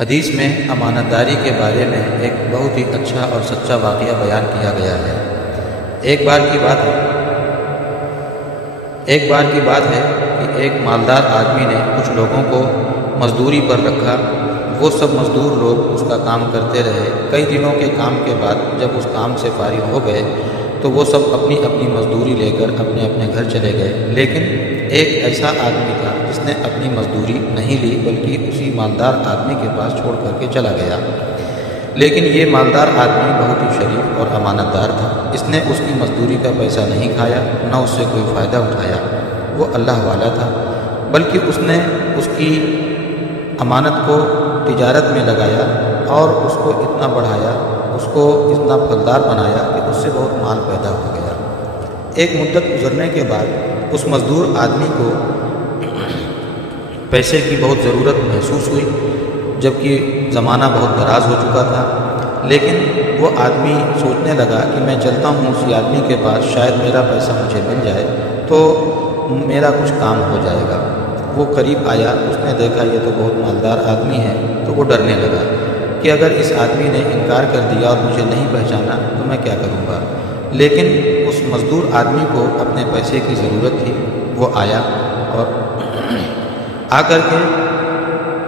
حدیث میں امانت داری کے بارے میں ایک بہت ہی اچھا اور سچا واقعہ بیان کیا گیا ہے۔ ایک بار کی بات ہے کہ ایک مالدار آدمی نے کچھ لوگوں کو مزدوری پر رکھا۔ وہ سب مزدور لوگ اس کا کام کرتے رہے۔ کئی دنوں کے کام کے بعد جب اس کام سے فارغ ہو گئے تو وہ سب اپنی اپنی مزدوری لے کر اپنے اپنے گھر چلے گئے، لیکن ایک ایسا آدمی تھا جس نے اپنی مزدوری نہیں لی بلکہ اسی مالدار آدمی کے پاس چھوڑ کر کے چلا گیا۔ لیکن یہ مالدار آدمی بہت ہی شریف اور امانت دار تھا۔ اس نے اس کی مزدوری کا پیسہ نہیں کھایا، نہ اس سے کوئی فائدہ اٹھایا۔ وہ اللہ والا تھا، بلکہ اس نے اس کی امانت کو تجارت میں لگایا اور اس کو اتنا بڑھایا، اس کو اتنا پھلدار بنایا کہ اس سے بہت مال پیدا ہو گیا۔ ایک مدت گزرنے کے بعد اس مزدور آدمی کو پیسے کی بہت ضرورت محسوس ہوئی، جبکہ زمانہ بہت دراز ہو چکا تھا۔ لیکن وہ آدمی سوچنے لگا کہ میں چلتا ہوں اسی آدمی کے پاس، شاید میرا پیسہ مجھے مل جائے تو میرا کچھ کام ہو جائے گا۔ وہ قریب آیا، اس نے دیکھا یہ تو بہت مالدار آدمی ہے، تو وہ ڈرنے لگا کہ اگر اس آدمی نے انکار کر دیا اور مجھے نہیں پہچانا تو میں کیا کروں گا۔ لیکن اس مزدور آدمی کو اپنے پیسے کی ضرورت تھی۔ وہ آیا اور آ کر کے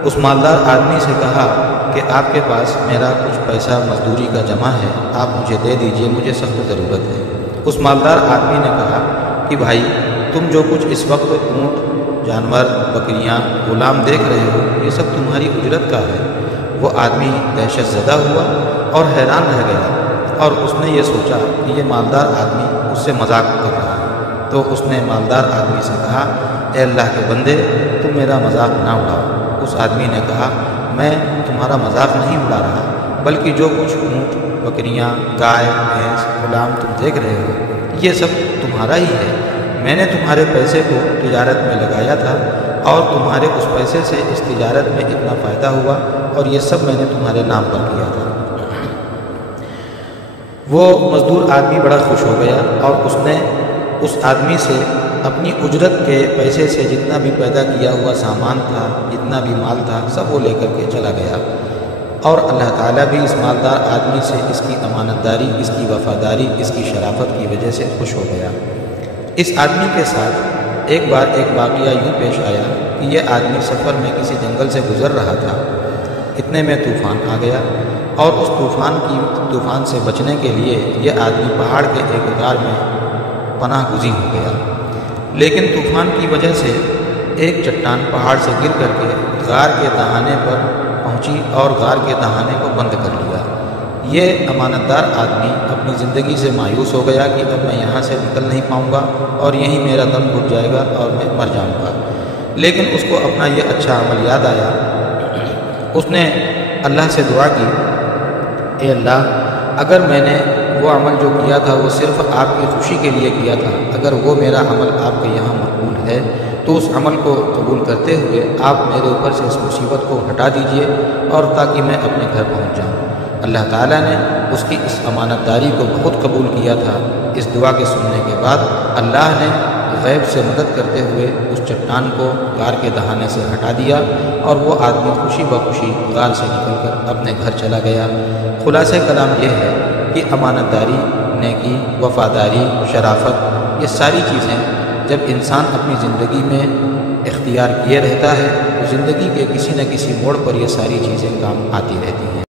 اس مالدار آدمی سے کہا کہ آپ کے پاس میرا کچھ پیسہ مزدوری کا جمع ہے، آپ مجھے دے دیجئے، مجھے سخت ضرورت ہے۔ اس مالدار آدمی نے کہا کہ بھائی، تم جو کچھ اس وقت اونٹ، جانور، بکریاں، غلام دیکھ رہے ہو، یہ سب تمہاری اجرت کا ہے۔ وہ آدمی دہشت زدہ ہوا اور حیران رہ گیا، اور اس نے یہ سوچا کہ یہ مالدار آدمی اس سے مذاق کر رہا ہے۔ تو اس نے مالدار آدمی سے کہا، اے اللہ کے بندے، تم میرا مذاق نہ اڑاؤ۔ اس آدمی نے کہا، میں تمہارا مذاق نہیں اڑا رہا، بلکہ جو کچھ اونٹ، بکریاں، گائے، بھینس، غلام تم دیکھ رہے ہو، یہ سب تمہارا ہی ہے۔ میں نے تمہارے پیسے کو تجارت میں لگایا تھا، اور تمہارے اس پیسے سے اس تجارت میں اتنا فائدہ ہوا، اور یہ سب میں نے تمہارے نام پر کیا تھا۔ وہ مزدور آدمی بڑا خوش ہو گیا، اور اس نے اس آدمی سے اپنی اجرت کے پیسے سے جتنا بھی پیدا کیا ہوا سامان تھا، جتنا بھی مال تھا، سب وہ لے کر کے چلا گیا۔ اور اللہ تعالیٰ بھی اس مالدار آدمی سے اس کی امانت داری، اس کی وفاداری، اس کی شرافت کی وجہ سے خوش ہو گیا۔ اس آدمی کے ساتھ ایک بار ایک واقعہ یوں پیش آیا کہ یہ آدمی سفر میں کسی جنگل سے گزر رہا تھا۔ اتنے میں طوفان آ گیا، اور اس طوفان سے بچنے کے لیے یہ آدمی پہاڑ کے ایک غار میں پناہ گزین ہو گیا۔ لیکن طوفان کی وجہ سے ایک چٹان پہاڑ سے گر کر کے غار کے دہانے پر پہنچی اور غار کے دہانے کو بند کر لیا۔ یہ امانت دار آدمی اپنی زندگی سے مایوس ہو گیا کہ اب میں یہاں سے نکل نہیں پاؤں گا، اور یہیں میرا دم گھٹ جائے گا اور میں مر جاؤں گا۔ لیکن اس کو اپنا یہ اچھا عمل یاد آیا۔ اس نے اللہ سے دعا کی، اے اللہ، اگر میں نے وہ عمل جو کیا تھا وہ صرف آپ کی خوشی کے لیے کیا تھا، اگر وہ میرا عمل آپ کے یہاں مقبول ہے تو اس عمل کو قبول کرتے ہوئے آپ میرے اوپر سے اس مصیبت کو ہٹا دیجئے، اور تاکہ میں اپنے گھر پہنچ جاؤں۔ اللہ تعالیٰ نے اس کی اس امانت داری کو بہت قبول کیا تھا۔ اس دعا کے سننے کے بعد اللہ نے غیب سے مدد کرتے ہوئے اس چٹان کو غار کے دہانے سے ہٹا دیا، اور وہ آدمی خوشی بخوشی غار سے نکل کر اپنے گھر چلا گیا۔ خلاصہ کلام یہ ہے کہ امانت داری، نیکی، وفاداری، شرافت، یہ ساری چیزیں جب انسان اپنی زندگی میں اختیار کیے رہتا ہے تو زندگی کے کسی نہ کسی موڑ پر یہ ساری چیزیں کام آتی رہتی ہیں۔